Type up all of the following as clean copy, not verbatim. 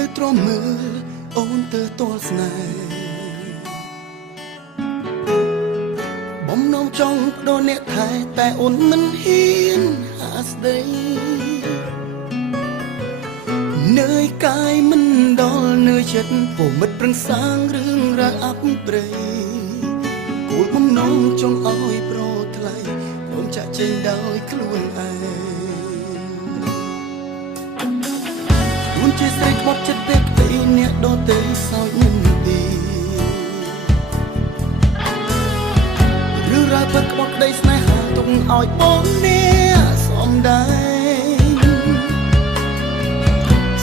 នៅទ្រាំមើលអូនទៅតល់ស្នេហ៍បំណងចង់បដូរអ្នកថែតែអូនមិនហ៊ានហាស្ដីនឿយកាយមិនដល់នឿយចិត្តពុំមិត្តប្រឹងសាងរឿងរ៉ាវអាប់ព្រៃគោលបំណងចង់ឲ្យប្រថ្លៃព្រមចាក់ចេញដោយខ្លួនឯងខ្លួនជាស្រីក្បត់ចិត្តពេកពីអ្នកដទៃសោយមិនទីរឿងរ៉ាវពិតក្បត់ក្តីស្នេហាទុកឲ្យបងអ្នកសំដែង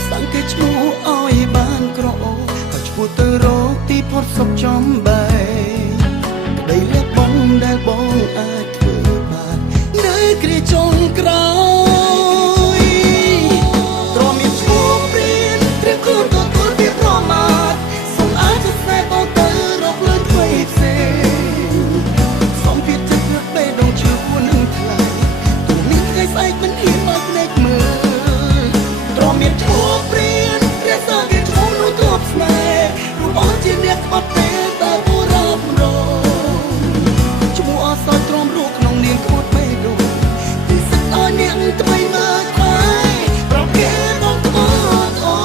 សង្កេតឈ្មោះឲ្យបានក្រអូក៏ឈ្មោះទៅរកទីផុតសុខចំបែក្តីលះបង់ដែលបងអាចធ្វើបាននៅគ្រាចុងក្រោយទ្រាំមានឈ្មោះព្រៀនត្រៀមខ្លួនទទួលវាប្រមាថសូមអាចស្នេហ៍បងទៅរកលើថ្មីផ្សេងសូមពីចិត្តព្រឹកបេះដូងជឿនឹងថ្លៃទូមានថ្ងៃស្អែកមិនហ៊ានបើភ្នែកមើលទ្រាំមានឈ្មោះព្រៀនរក្សាវាឈ្មោះនោះទប់ស្នេហ៍រូបអូនជាអ្នកក្បត់ពេលតែពួររំរងឈ្មោះអសរទ្រាំរੂក្នុងនាមក្បត់បេះដូងពិសិដ្ឋឲ្យអ្នកថ្មីមើលថ្លៃប្រកែបងក្បត់អូ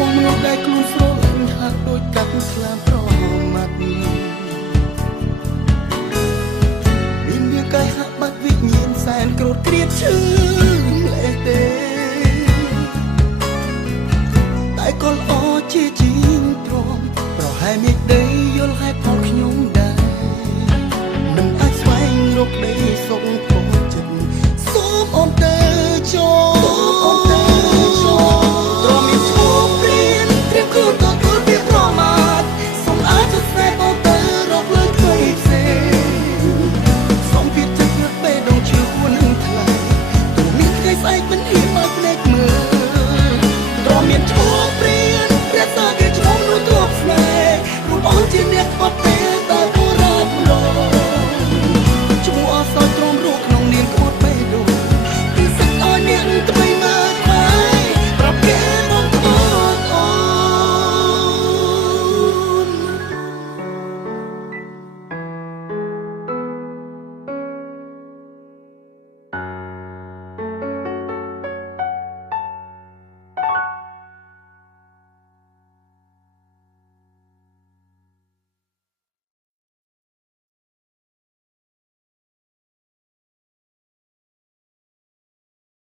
បងមនុស្សដែលខ្លួនស្រលាញ់ហាក់ដូចកាប់ខ្លាប្រមាត់មានវាកាយហាក់បាត់វិញ្ញាណសែនក្រោតក្រៀតឈឺ